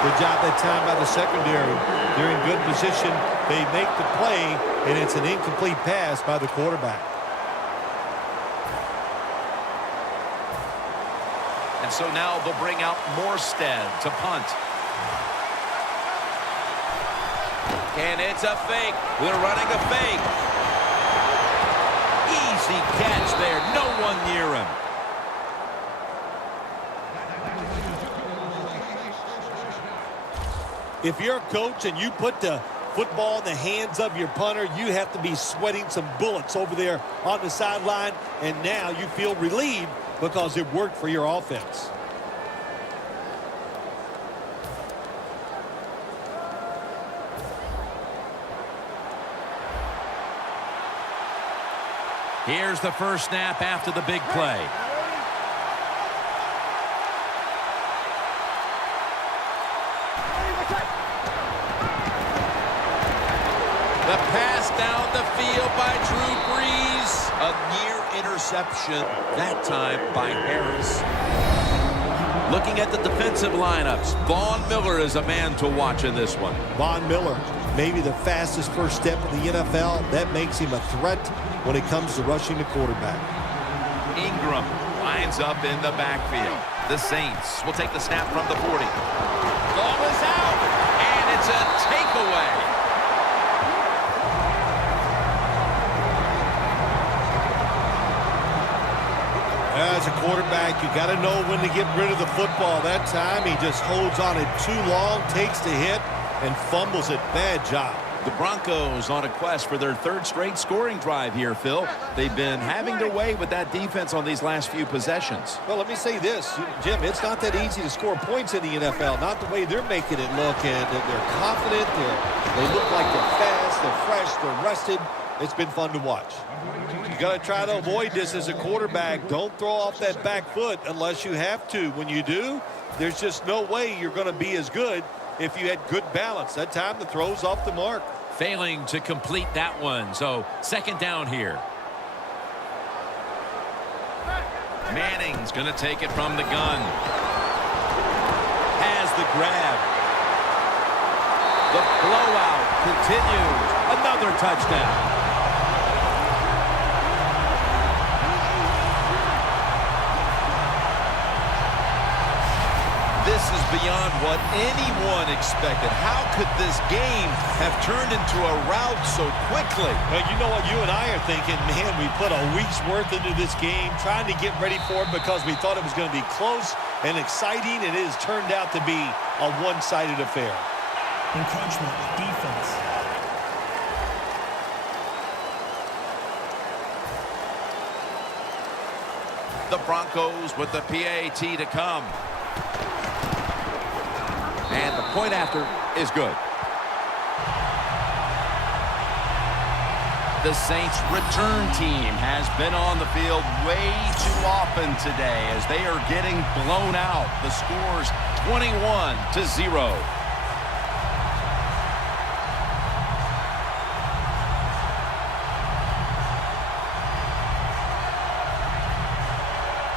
Good job that time by the secondary. They're in good position. They make the play, and it's an incomplete pass by the quarterback. And so now they'll bring out Morstead to punt. And it's a fake. They're running a fake. Easy catch there. No one near him. If you're a coach and you put the football in the hands of your punter, you have to be sweating some bullets over there on the sideline, and now you feel relieved because it worked for your offense. Here's the first snap after the big play. The pass down the field by Drew Brees. A near interception, that time by Harris. Looking at the defensive lineups, Von Miller is a man to watch in this one. Von Miller, maybe the fastest first step in the NFL. That makes him a threat when it comes to rushing the quarterback. Ingram lines up in the backfield. The Saints will take the snap from the 40. Ball is out, and it's a takeaway. As a quarterback, you got to know when to get rid of the football. That time, he just holds on it too long, takes the hit, and fumbles it. Bad job. The Broncos on a quest for their third straight scoring drive here, Phil. They've been having their way with that defense on these last few possessions. Well, let me say this, Jim, it's not that easy to score points in the NFL, not the way they're making it look. And they're confident, they look like they're fast, they're fresh, they're rested. It's been fun to watch. You got to try to avoid this as a quarterback. Don't throw off that back foot unless you have to. When you do, there's just no way you're going to be as good if you had good balance. That time the throw's off the mark. Failing to complete that one. So second down here. Manning's going to take it from the gun. Has the grab. The blowout continues. Another touchdown. This is beyond what anyone expected. How could this game have turned into a rout so quickly? Well, you know what you and I are thinking, man, we put a week's worth into this game trying to get ready for it because we thought it was going to be close and exciting, and it has turned out to be a one-sided affair. Encroachment, defense. The Broncos with the PAT to come. And the point after is good. The Saints return team has been on the field way too often today as they are getting blown out. The score's 21-0.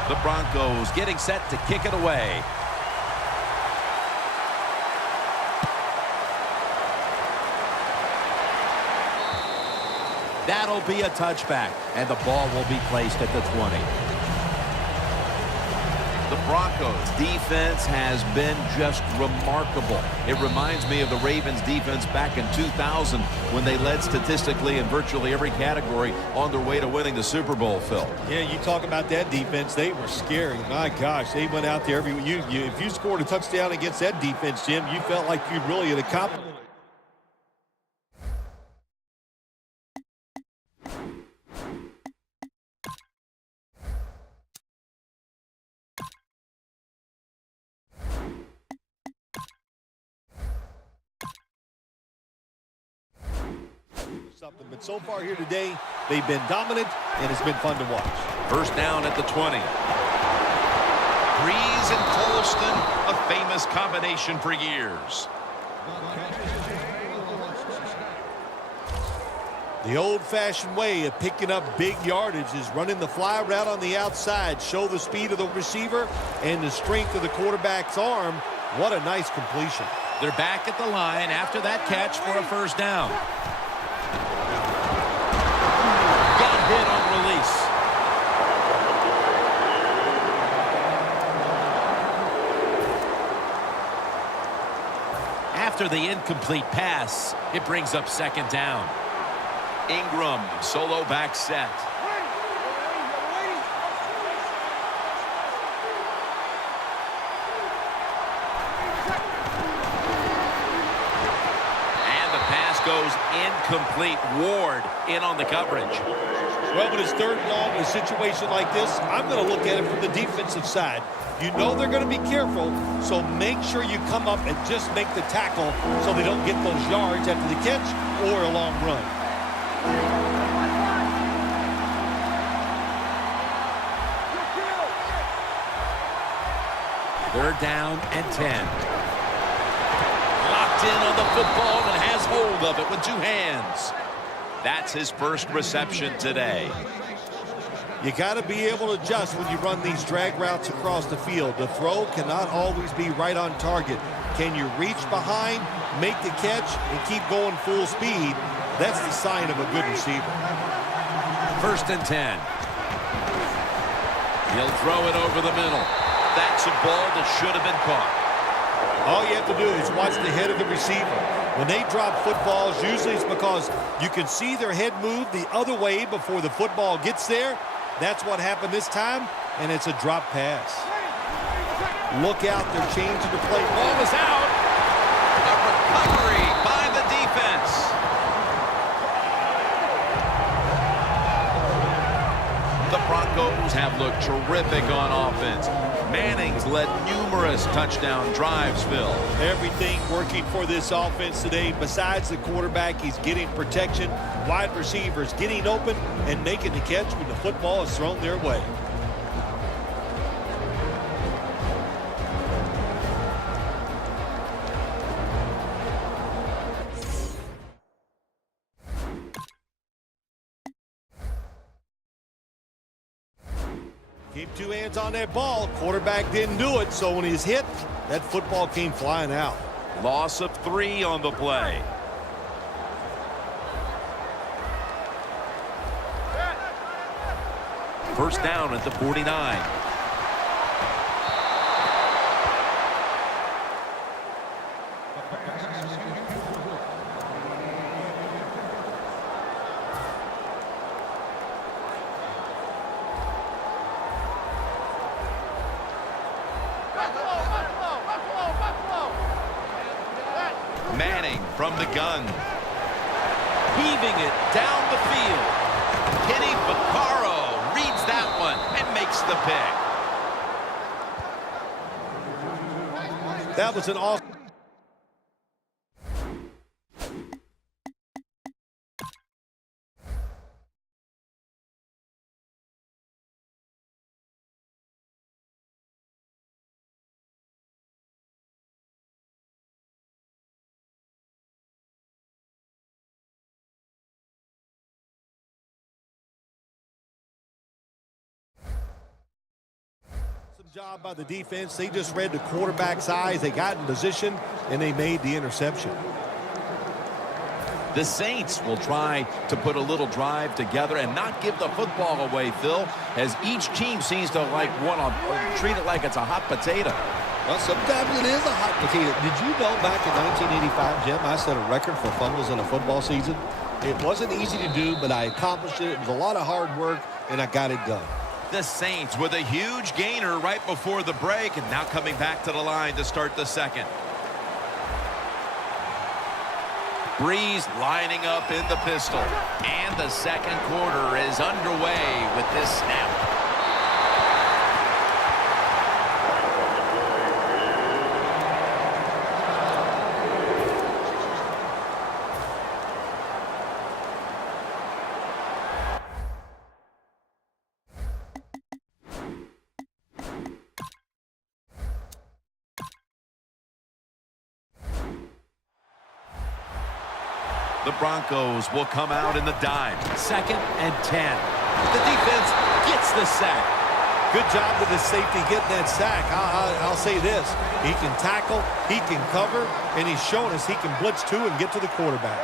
The Broncos getting set to kick it away. That'll be a touchback, and the ball will be placed at the 20. The Broncos defense has been just remarkable. It reminds me of the Ravens defense back in 2000 when they led statistically in virtually every category on their way to winning the Super Bowl, Phil. Yeah, you talk about that defense. They were scary. My gosh, they went out there. If you scored a touchdown against that defense, Jim, you felt like you really had accomplished. But so far here today, they've been dominant, and it's been fun to watch. First down at the 20. Brees and Colston, a famous combination for years. The old-fashioned way of picking up big yardage is running the fly route on the outside, show the speed of the receiver and the strength of the quarterback's arm, What a nice completion. They're back at the line after that catch for a first down. Got hit on release. After the incomplete pass, it brings up second down. Ingram, solo back set. Goes incomplete. Ward in on the coverage. Well, when it's third and long in a situation like this, I'm going to look at it from the defensive side. You know they're going to be careful, so make sure you come up and just make the tackle so they don't get those yards after the catch or a long run. Third down and 10. Locked in on the football and has hold of it with two hands. That's his first reception today. You got to be able to adjust when you run these drag routes across the field. The throw cannot always be right on target. Can you reach behind, make the catch, and keep going full speed? That's the sign of a good receiver. First and 10. He'll throw it over the middle. That's a ball that should have been caught. All you have to do is watch the head of the receiver. When they drop footballs, usually it's because you can see their head move the other way before the football gets there. That's what happened this time, and it's a drop pass. Look out, they're changing the play. Ball is out. A recovery by the defense. The Broncos have looked terrific on offense. Manning's led numerous touchdown drives, Phil. Everything working for this offense today. Besides the quarterback, he's getting protection. Wide receivers getting open and making the catch when the football is thrown their way. Keep two hands on that ball. Quarterback didn't do it, so when he's hit, that football came flying out. Loss of 3 on the play. First down at the 49. Manning from the gun. Heaving it down the field. Kenny Vaccaro reads that one and makes the pick. That was an awesome. Job by the defense. They just read the quarterback's eyes. They got in position, and they made the interception. The Saints will try to put a little drive together and not give the football away, Phil, as each team seems to want to treat it like it's a hot potato. Well, sometimes it is a hot potato. Did you know back in 1985, Jim, I set a record for fumbles in a football season? It wasn't easy to do, but I accomplished it. It was a lot of hard work, and I got it done. The Saints with a huge gainer right before the break, and now coming back to the line to start the second. Breeze lining up in the pistol, and the second quarter is underway with this snap. The Broncos will come out in the dime. 2nd and 10. The defense gets the sack. Good job with his safety getting that sack. I'll say this. He can tackle, he can cover, and he's shown us he can blitz too and get to the quarterback.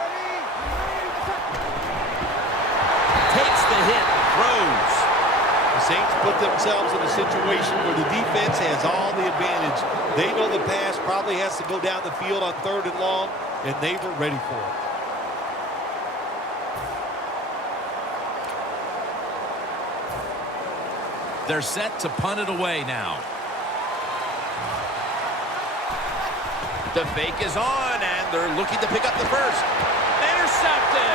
Takes the hit, throws. The Saints put themselves in a situation where the defense has all the advantage. They know the pass probably has to go down the field on 3rd and long, and they were ready for it. They're set to punt it away now. The fake is on, and they're looking to pick up the first. Intercepted!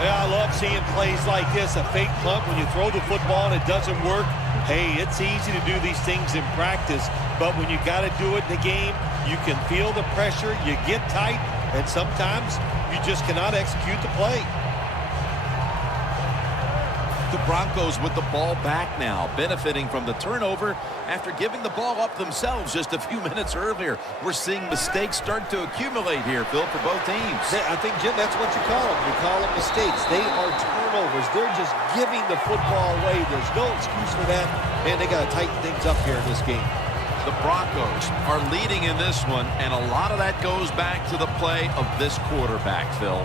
Yeah, I love seeing plays like this. A fake punt when you throw the football and it doesn't work. Hey, it's easy to do these things in practice, but when you got to do it in the game, you can feel the pressure, you get tight, and sometimes you just cannot execute the play. The Broncos with the ball back now, benefiting from the turnover after giving the ball up themselves just a few minutes earlier. We're seeing mistakes start to accumulate here, Phil, for both teams. I think, Jim, that's what you call them. You call them mistakes. They are turnovers. They're just giving the football away. There's no excuse for that, and they got to tighten things up here in this game. The Broncos are leading in this one, and a lot of that goes back to the play of this quarterback, Phil.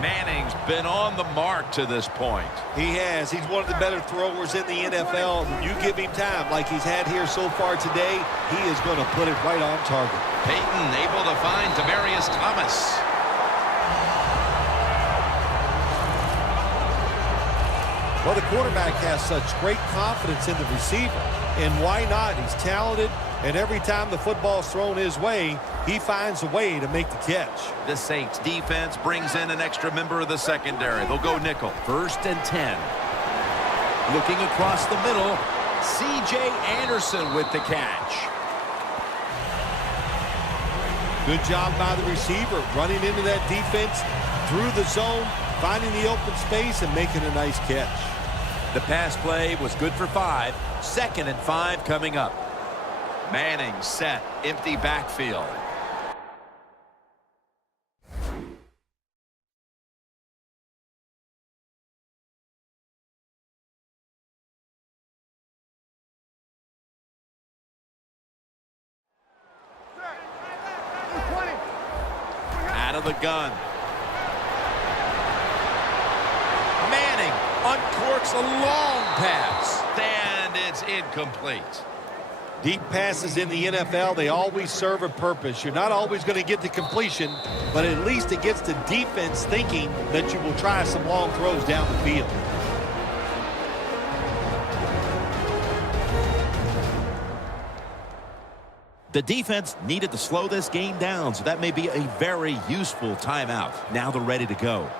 Manning's been on the mark to this point. He has. He's one of the better throwers in the NFL. When you give him time like he's had here so far today, he is going to put it right on target. Peyton able to find Demaryius Thomas. Well, the quarterback has such great confidence in the receiver. And why not? He's talented, and every time the football's thrown his way, he finds a way to make the catch. The Saints defense brings in an extra member of the secondary. They'll go nickel. 1st and 10. Looking across the middle, C.J. Anderson with the catch. Good job by the receiver, running into that defense, through the zone, finding the open space, and making a nice catch. The pass play was good for 5. 2nd and 5 coming up. Manning set, empty backfield. Out of the gun. Manning uncorks a long pass, and it's incomplete. Deep passes in the NFL, they always serve a purpose. You're not always going to get the completion, but at least it gets the defense thinking that you will try some long throws down the field. The defense needed to slow this game down, so that may be a very useful timeout. Now they're ready to go.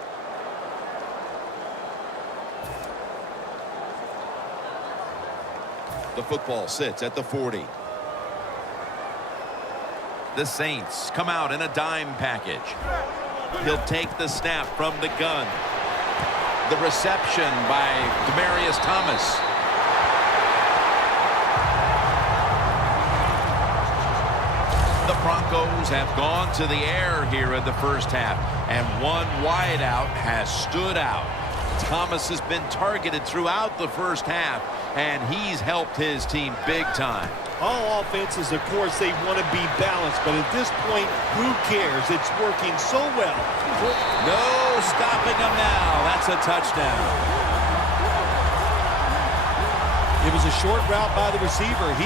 The football sits at the 40. The Saints come out in a dime package. He'll take the snap from the gun. The reception by Demaryius Thomas. The Broncos have gone to the air here in the first half, and one wideout has stood out. Thomas has been targeted throughout the first half, and he's helped his team big time. All offenses, of course, they want to be balanced, but at this point, who cares? It's working so well. No stopping him now. That's a touchdown. It was a short route by the receiver. He